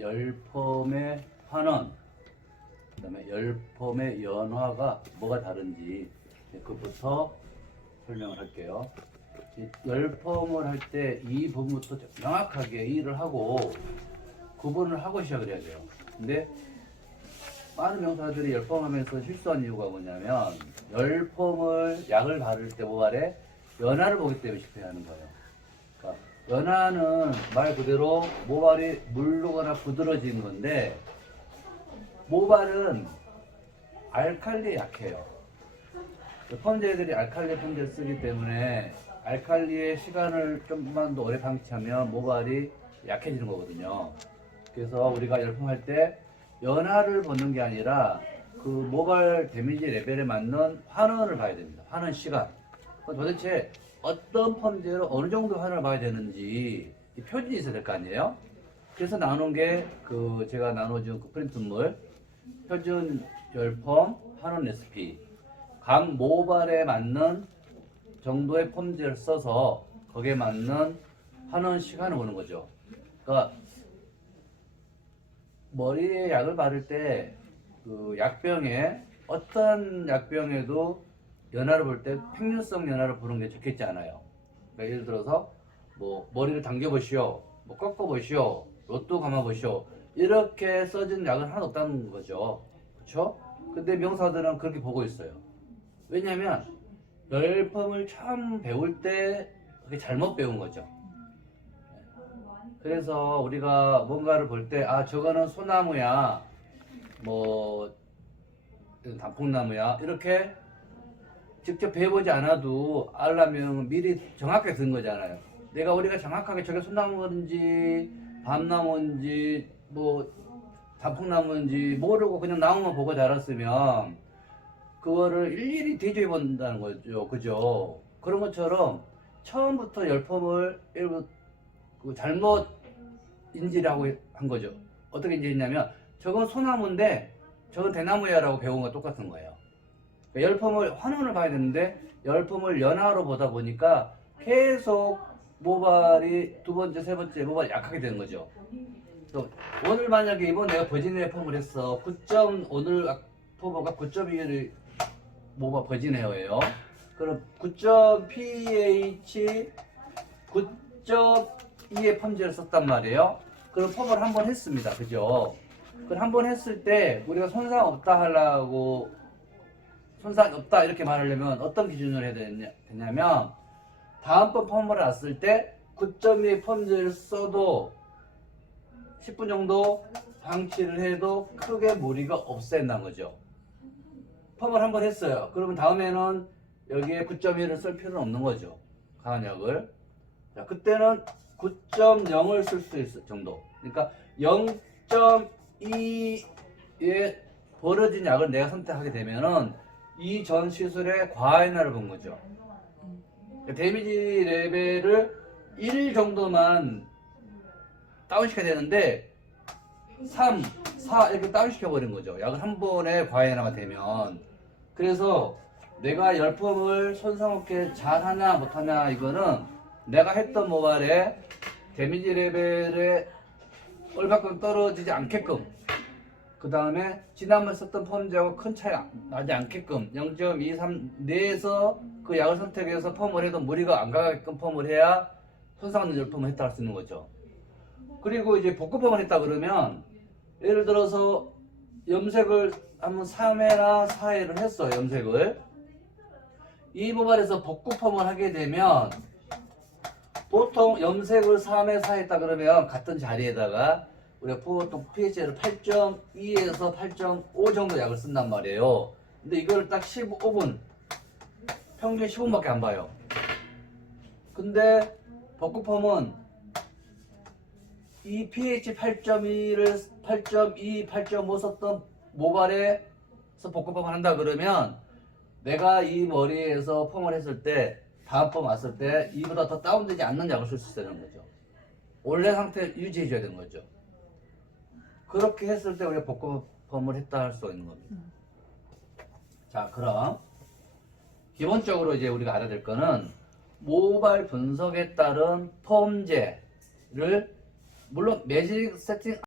열펌의 환원, 그 다음에 열펌의 연화가 뭐가 다른지 그부터 설명을 할게요. 이 열펌을 할 때 이 부분부터 명확하게 이해를 하고 구분을 하고 시작을 해야 돼요. 근데 많은 명사들이 열펌하면서 실수한 이유가 뭐냐면 열펌을 약을 바를 때 모발에 연화를 보기 때문에 실패하는 거예요. 연화는 말 그대로 모발이 물르거나 부드러지는 건데 모발은 알칼리에 약해요. 펌제들이 알칼리 펌제를 쓰기 때문에 알칼리의 시간을 좀만 더 오래 방치하면 모발이 약해지는 거거든요. 그래서 우리가 열펌할 때 연화를 보는 게 아니라 그 모발 데미지 레벨에 맞는 환원을 봐야 됩니다. 환원 시간. 그럼 도대체 어떤 펌제로 어느 정도 환원을 봐야 되는지 이 표준이 있어야 될 거 아니에요? 그래서 나눈 게 그 제가 나눠준 그 프린트물 표준 열펌 환원 레시피 각 모발에 맞는 정도의 펌제를 써서 거기에 맞는 환원 시간을 보는 거죠. 그러니까 머리에 약을 바를 때 그 약병에 어떠한 약병에도 연화를 볼때 팽류성 연화를 보는 게 좋겠지 않아요. 그러니까 예를 들어서 뭐 머리를 당겨 보시오, 뭐 꺾어 보시오, 로또 감아 보시오 이렇게 써진 약은 하나도 없다는 거죠. 그렇죠? 근데 명사들은 그렇게 보고 있어요. 왜냐하면 열펌을 처음 배울 때 그게 잘못 배운 거죠. 그래서 우리가 뭔가를 볼 때 아 저거는 소나무야 뭐 단풍나무야 이렇게 직접 배워보지 않아도 알려면 미리 정확하게 든 거잖아요 내가 우리가 정확하게 저게 소나무인지 밤나무인지 뭐 단풍나무인지 모르고 그냥 나무만 보고 자랐으면 그거를 일일이 대조해 본다는 거죠 그죠 그런 것처럼 처음부터 열펌을 그 잘못 인지라고 한 거죠. 어떻게 인지했냐면 저건 소나무인데 저건 대나무야라고 배운 거 똑같은 거예요. 그러니까 열펌을 환원을 봐야 되는데 열펌을 연화로 보다 보니까 계속 모발이 두 번째 세 번째 모발이 약하게 되는 거죠. 또 오늘 만약에 이번 내가 버지니아 펌을 했어. 9점 오늘 펌어가 9.2를 모발 버지니아예요. 그럼 9점 pH 9.2의 펌제를 썼단 말이에요. 그럼 펌을 한 번 했습니다. 그죠? 그럼 한번 했을 때 우리가 손상 없다 하려고 손상이 없다 이렇게 말하려면 어떤 기준으로 해야 되냐, 되냐면 다음번 펌을 왔을 때 9.2의 펌제를 써도 10분 정도 방치를 해도 크게 무리가 없앤다는 거죠. 펌을 한 번 했어요. 그러면 다음에는 여기에 9.1을 쓸 필요는 없는 거죠. 강한 약을. 자, 그때는 9.0을 쓸 수 있을 정도. 그러니까 0.2에 벌어진 약을 내가 선택하게 되면은 이 전 시술의 과잉화를 본 거죠. 그러니까 데미지 레벨을 1 정도만 다운시켜야 되는데 3, 4 이렇게 다운시켜 버린 거죠. 약을 한 번에 과잉화가 되면. 그래서 내가 열펌을 손상 없게 잘 하냐 못하냐 이거는 내가 했던 모발에 데미지 레벨에 얼마큼 떨어지지 않게끔 그 다음에 지난번 썼던 펌제하고 큰 차이 나지 않게끔 0.23 내에서 그 약을 선택해서 펌을 해도 무리가 안 가게끔 펌을 해야 손상 없는 열펌을 했다 할 수 있는 거죠. 그리고 이제 복구펌을 했다 그러면 예를 들어서 염색을 한번 3회나 4회를 했어 염색을. 이 모발에서 복구펌을 하게 되면 보통 염색을 3회 4회 했다 그러면 같은 자리에다가 우리가 보통 pH를 8.2에서 8.5 정도 약을 쓴단 말이에요. 근데 이걸 딱 15분 평균 15분밖에 안 봐요. 근데 벚꽃펌은 이 pH 8.2를 8.2, 8.5 썼던 모발에서 벚꽃펌을 한다 그러면 내가 이 머리에서 펌을 했을 때 다음 펌 왔을 때 이보다 더 다운되지 않는 약을 쓸 수 있다는 거죠. 원래 상태 유지해 줘야 되는 거죠. 그렇게 했을 때 우리가 펌을 했다 할 수 있는 겁니다. 자, 그럼 기본적으로 이제 우리가 알아야 될 거는 모발 분석에 따른 펌제를 물론 매직 세팅